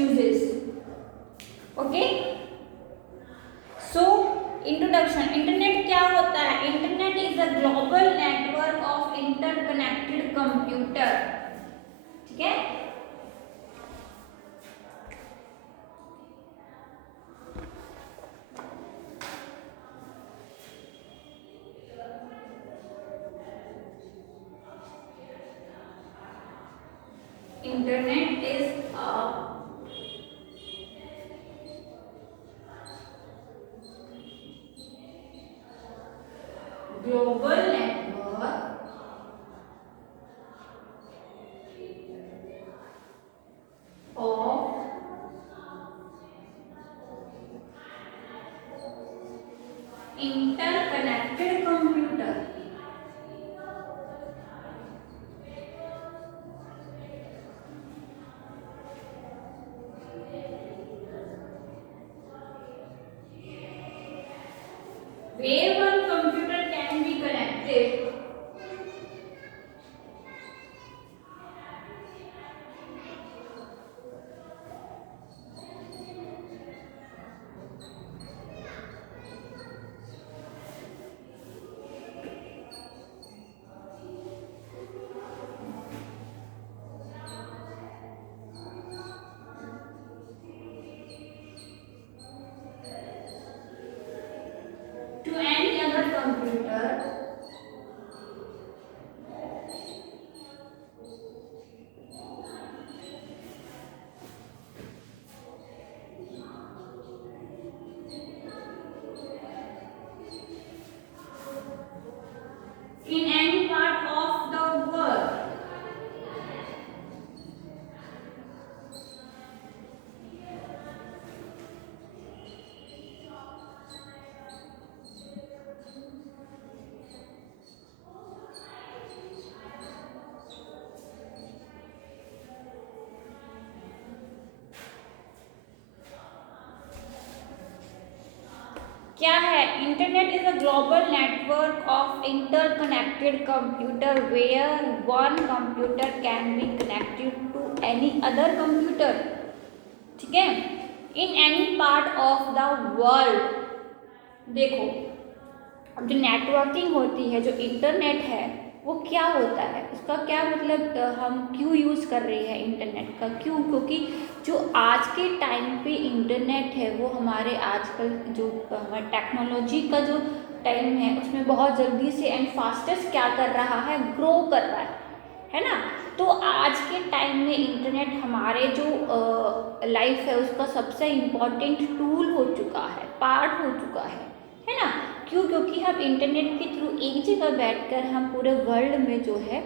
uses. Okay, so introduction. Internet क्या होता है? Internet is a global network of interconnected computer. ठीक है, internet is a global network of interconnected computer. Where one computer can be connected to any other computer in any part of the world. क्या है? Internet is a global network of interconnected computer where one computer can be connected to any other computer. ठीक है, in any part of the world. देखो, अब जो नेटवर्किंग होती है, जो इंटरनेट है, वो क्या होता है, उसका क्या मतलब, हम क्यों यूज़ कर रहे हैं इंटरनेट का? क्यों? क्योंकि जो आज के टाइम पे इंटरनेट है वो हमारे आजकल जो हमारे टेक्नोलॉजी का जो टाइम है उसमें बहुत जल्दी से एंड फास्टेस्ट क्या कर रहा है, ग्रो कर रहा है ना. तो आज के टाइम में इंटरनेट हमारे जो लाइफ है उसका सबसे इम्पॉर्टेंट टूल हो चुका है, पार्ट हो चुका है ना. क्यों? क्योंकि हम इंटरनेट के थ्रू एक जगह बैठकर हम पूरे वर्ल्ड में जो है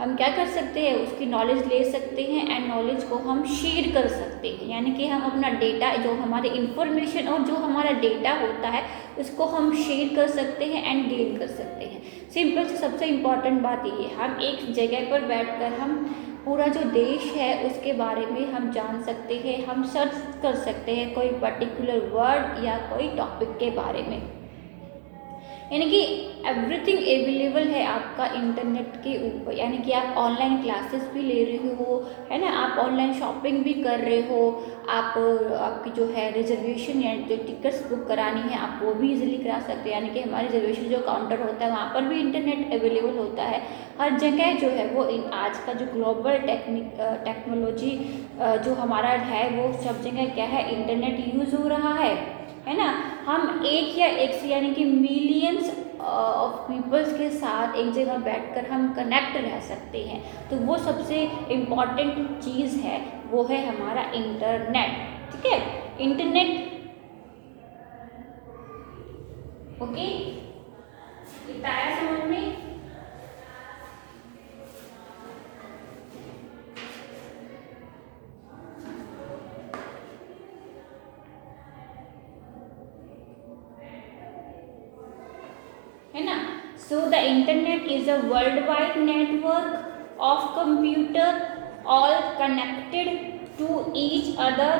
हम क्या कर सकते हैं, उसकी नॉलेज ले सकते हैं एंड नॉलेज को हम शेयर कर सकते हैं. यानी कि हम अपना डेटा, जो हमारे इंफॉर्मेशन और जो हमारा डेटा होता है उसको हम शेयर कर सकते हैं एंड गेन कर सकते हैं. सिंपल से सबसे इम्पॉर्टेंट बात ये है, हम एक जगह पर बैठकर हम पूरा जो देश है उसके बारे में हम जान सकते हैं, हम सर्च कर सकते हैं कोई पर्टिकुलर वर्ड या कोई टॉपिक के बारे में. यानी कि एवरीथिंग अवेलेबल है आपका इंटरनेट के ऊपर. यानी कि आप ऑनलाइन क्लासेस भी ले रहे हो, है ना, आप ऑनलाइन शॉपिंग भी कर रहे हो, आप आपकी जो है रिजर्वेशन या जो टिकट्स बुक करानी है आप वो भी इजीली करा सकते हैं. यानी कि हमारे रिजर्वेशन जो काउंटर होता है वहाँ पर भी इंटरनेट अवेलेबल होता है. हर जगह जो है वो आज का जो ग्लोबल टेक्नोलॉजी जो हमारा है वो सब जगह क्या है, इंटरनेट यूज़ हो रहा है ना. हम एक या एक से यानी कि मिलियंस ऑफ पीपल्स के साथ एक जगह बैठकर हम कनेक्ट रह सकते हैं. तो वो सबसे इम्पॉर्टेंट चीज़ है, वो है हमारा इंटरनेट. ठीक है, इंटरनेट. ओके, इतना आया समझ में? है ना. So the internet is a worldwide network of computer all connected to each other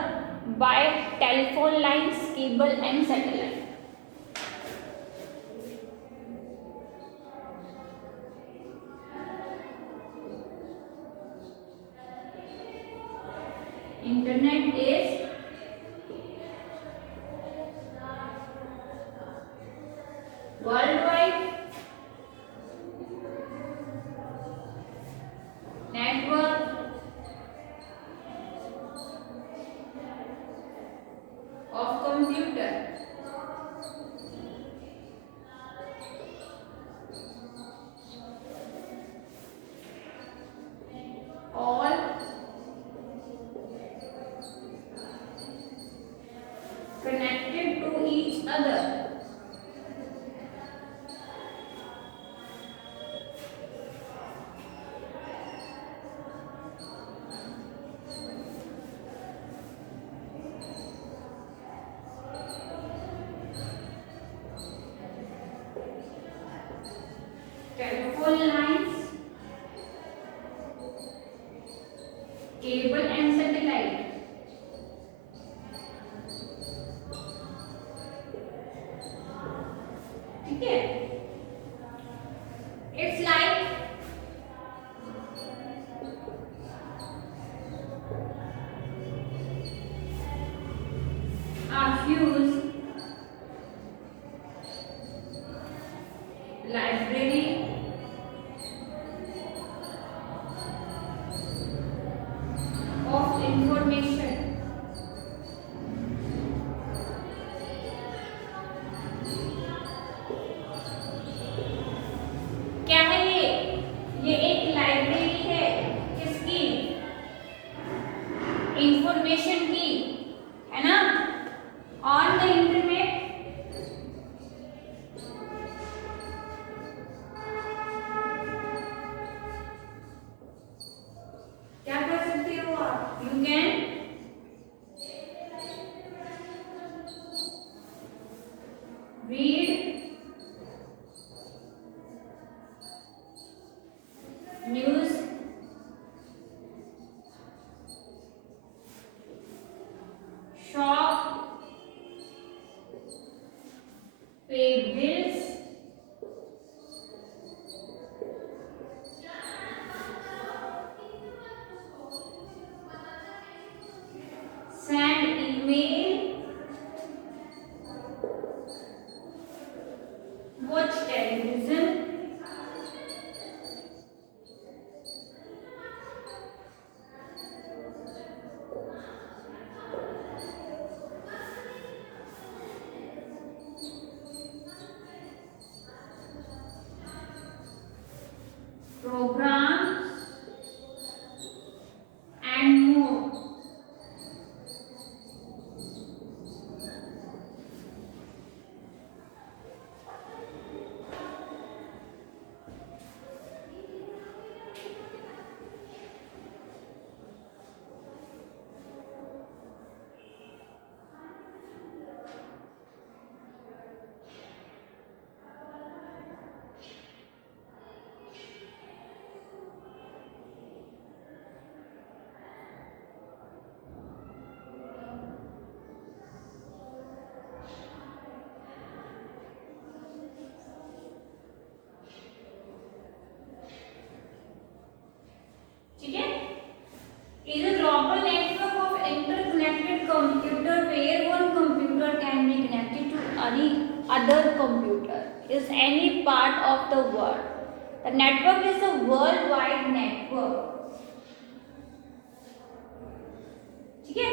by telephone lines, cable and satellite. Internet is worldwide network of computer. All connected to each other. Telephone lines, cable and satellite. ठीक है, it's like a fuse library of information. क्या है ये एक लाइब्रेरी है किसकी, इंफॉर्मेशन की, है ना, ऑन द इंटरनेट। क्या कर सकते हो आप, you can read news, shop, pay bills, send email, watch television, programs and more. ठीक है, is a global network of interconnected computer where one computer can be connected to any other computer is any part of the world. The network is a worldwide network. ठीक है,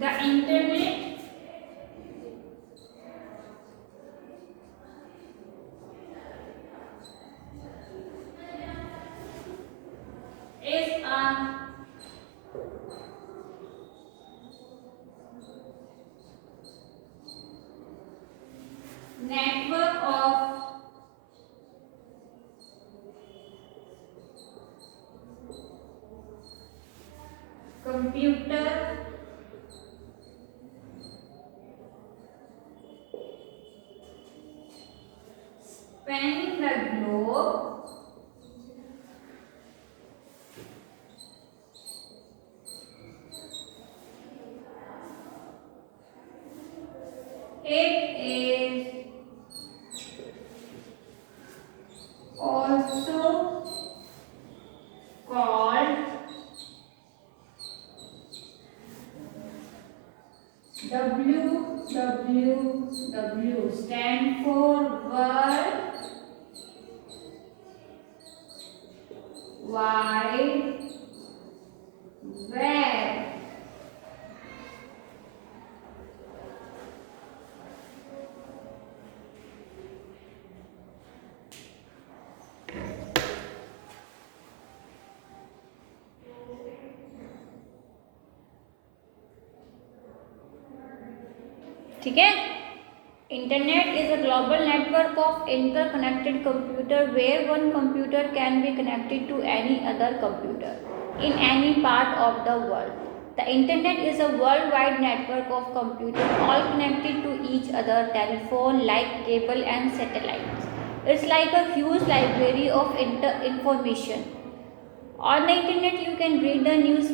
the internet is a network of computer globe. It is also called WWW, stand for World Wide Web. ठीक है. Internet is a global network of interconnected computer where one computer can be connected to any other computer in any part of the world. The internet is a worldwide network of computers all connected to each other, telephone, like cable and satellites. It's like a huge library of information. On the internet you can read the news,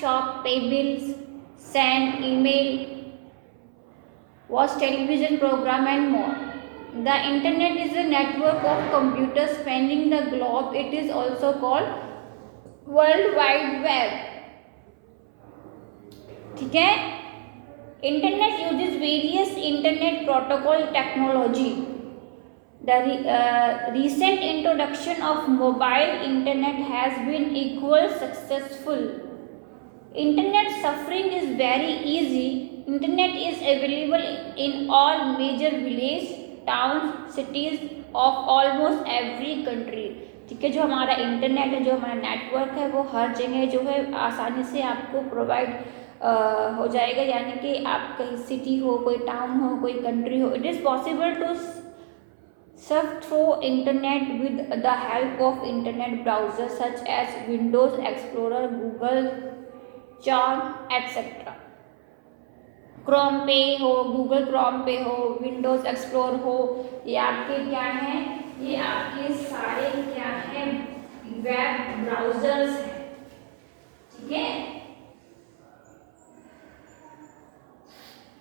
shop, pay bills, send email, watch television program and more. The internet is a network of computers spanning the globe. It is also called World Wide Web. ठीक है. Internet uses various internet protocol technology. The recent introduction of mobile internet has been equally successful. Internet suffering is very easy. Internet is available in all major villages, towns, cities of almost every country. ठीक है. जो हमारा इंटरनेट है, जो हमारा नेटवर्क है, वो हर जगह जो है आसानी से आपको प्रोवाइड हो जाएगा. यानी कि आप कहीं सिटी हो, कोई टाउन हो, कोई कंट्री हो, it is possible to surf through internet with the help of internet browser such as Windows Explorer, Google Chrome etcetera. Chrome पे हो, गूगल क्रोम पे हो, विंडोज एक्सप्लोर हो, ये आपके क्या हैं, ये आपके सारे क्या हैं, वेब ब्राउजर्स हैं. ठीक है.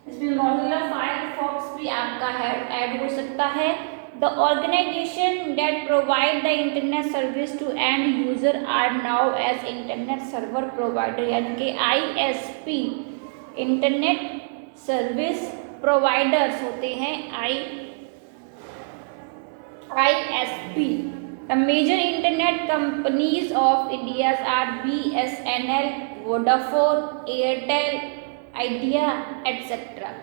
इसमें मोजिला फायरफॉक्स भी आपका है, ऐड हो सकता है. The organization that provide the internet service to end user are now as internet server provider. यानी कि ISP, internet service providers होते हैं ISP. The major internet companies of India are BSNL, Vodafone, Airtel, Idea, etc.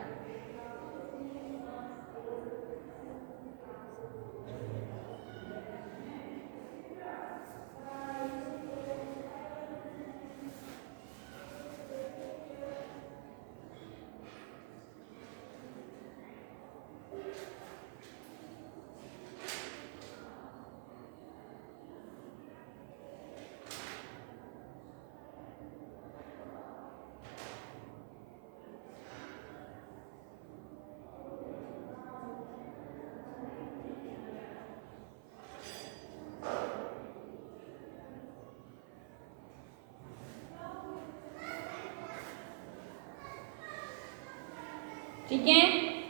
ठीक है.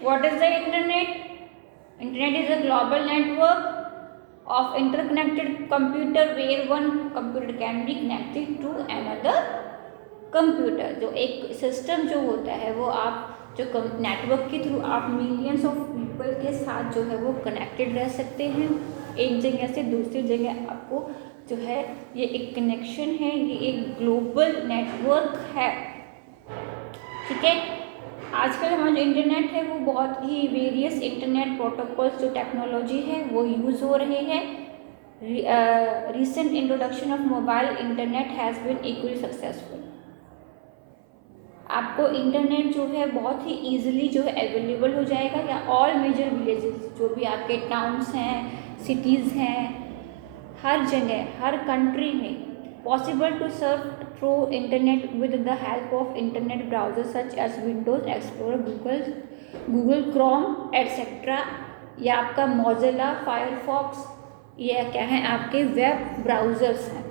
What is the internet? Internet is a global network of interconnected computer where one computer can be connected to another computer. जो एक सिस्टम जो होता है वो आप जो नेटवर्क के थ्रू आप मिलियंस ऑफ पीपल के साथ जो है वो कनेक्टेड रह सकते हैं. एक जगह से दूसरी जगह आपको जो है ये एक कनेक्शन है, ये एक ग्लोबल नेटवर्क है. ठीक है. आजकल हमारा जो इंटरनेट है वो बहुत ही वेरियस इंटरनेट प्रोटोकॉल्स जो टेक्नोलॉजी है वो यूज़ हो रहे हैं. Recent introduction of mobile internet has been equally successful. आपको इंटरनेट जो है बहुत ही ईजिली जो है अवेलेबल हो जाएगा या ऑल मेजर विलेजेस जो भी आपके टाउन्स हैं, सिटीज़ हैं, हर जगह हर कंट्री में possible to surf through internet with the help of internet browsers such as Windows Explorer, Google Chrome etc. या आपका Mozilla Firefox ये क्या है, आपके वेब ब्राउजर्स हैं।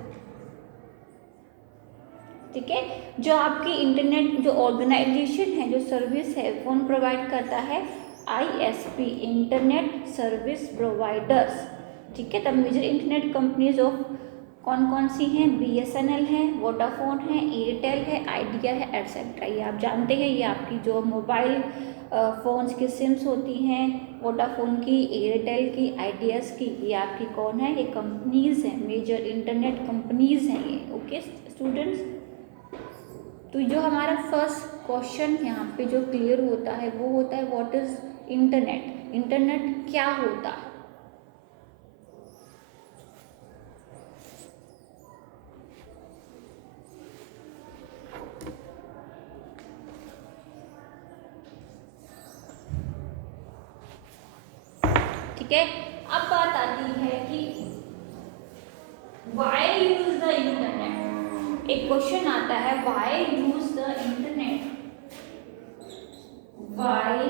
ठीक है, जो आपकी इंटरनेट जो ऑर्गेनाइजेशन है, जो सर्विस है, कौन प्रोवाइड करता है, ISP, इंटरनेट सर्विस प्रोवाइडर्स। ठीक है, the major internet companies of कौन कौन सी हैं, BSNL है, वोडाफोन है, एयरटेल है, आइडिया है, एटसेट्रा। ये आप जानते हैं, ये आपकी जो मोबाइल फ़ोन्स की सिम्स होती हैं, वोडाफोन की, एयरटेल की, आइडियाज़ की, ये आपकी कौन है, ये कंपनीज़ हैं, मेजर इंटरनेट कंपनीज़ हैं ये। ओके स्टूडेंट्स, तो जो हमारा फर्स्ट क्वेश्चन यहाँ पे जो क्लियर होता है वो होता है व्हाट इज इंटरनेट। इंटरनेट क्या होता है। ठीक है, अब बात आती है कि व्हाई यूज द इंटरनेट। एक क्वेश्चन आता है why use the internet, why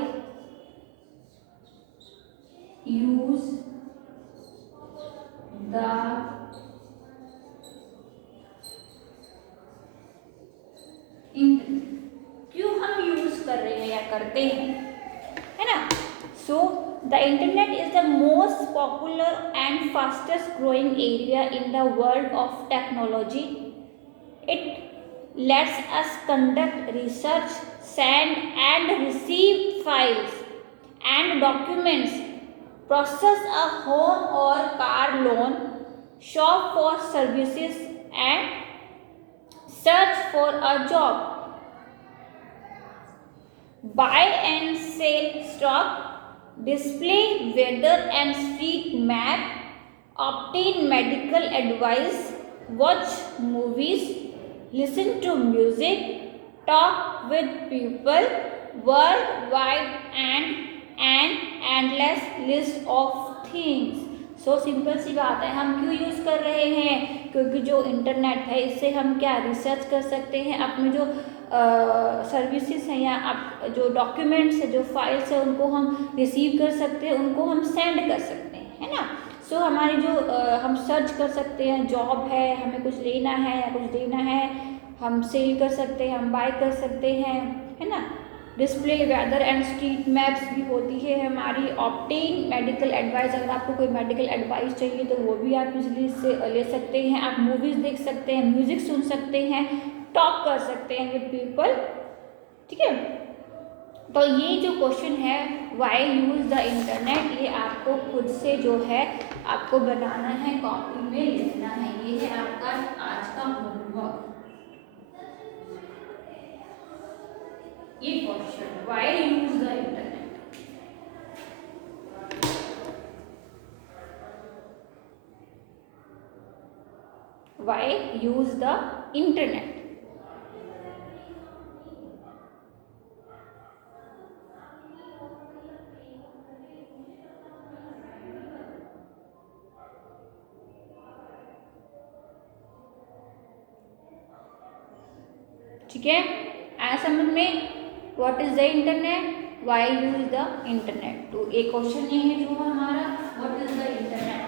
use the internet, क्यों हम यूज कर रहे हैं या करते हैं, है ना। So the internet is the most popular and fastest growing area in the world of technology. It lets us conduct research, send and receive files and documents, process a home or car loan, shop for services and search for a job, buy and sell stock, display weather and street map, obtain medical advice, watch movies, listen to music, talk with people worldwide and an endless list of things। So simple सी बात है, हम क्यों यूज़ कर रहे हैं, क्योंकि जो इंटरनेट है इससे हम क्या रिसर्च कर सकते हैं, अपने जो सर्विसेज हैं या आप जो डॉक्यूमेंट्स है, जो फाइल्स है, उनको हम रिसीव कर सकते हैं, उनको हम सेंड कर सकते हैं, है ना। सो हमारी जो हम सर्च कर सकते हैं, जॉब है, हमें कुछ लेना है या कुछ देना है, हम सेल कर सकते हैं, हम बाय कर सकते हैं, है ना। Display weather and street maps भी होती है हमारी। ऑब्टेन मेडिकल एडवाइस, अगर आपको कोई मेडिकल एडवाइस चाहिए तो वो भी आप इजली से ले सकते हैं। आप मूवीज़ देख सकते हैं, म्यूज़िक सुन सकते हैं, टॉक कर सकते हैं विद पीपल। ठीक है, तो ये जो क्वेश्चन है व्हाई यूज द इंटरनेट, ये आपको खुद से जो है आपको बनाना है, कॉपी में लिखना है। ये है आपका आज का होमवर्क। ये question why use the internet, why use the internet. ठीक है, आया समझ में, what is the internet, why use the internet. तो एक क्वेश्चन ये है जो हमारा व्हाट इज द इंटरनेट।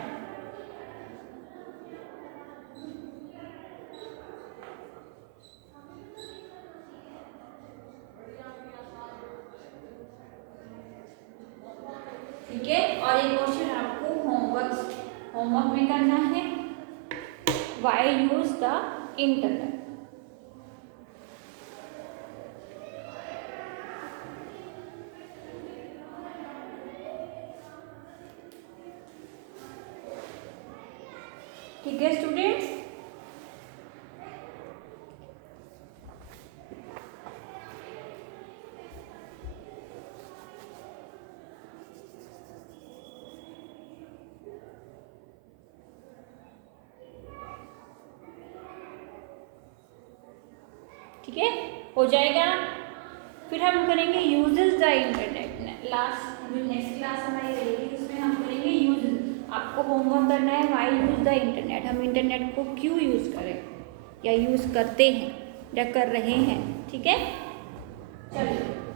ठीक है, और एक क्वेश्चन आपको होमवर्क में करना है, व्हाई यूज द इंटरनेट। ठीक है स्टूडेंट्स, ठीक है, हो जाएगा। फिर हम करेंगे uses the internet, last next class हमारी रहेगी, उसमें हम करेंगे यूजेस। आपको होमवर्क करना है व्हाई यूज द इंटरनेट, हम इंटरनेट को क्यों यूज़ करें या यूज़ करते हैं या कर रहे हैं। ठीक है, चलिए।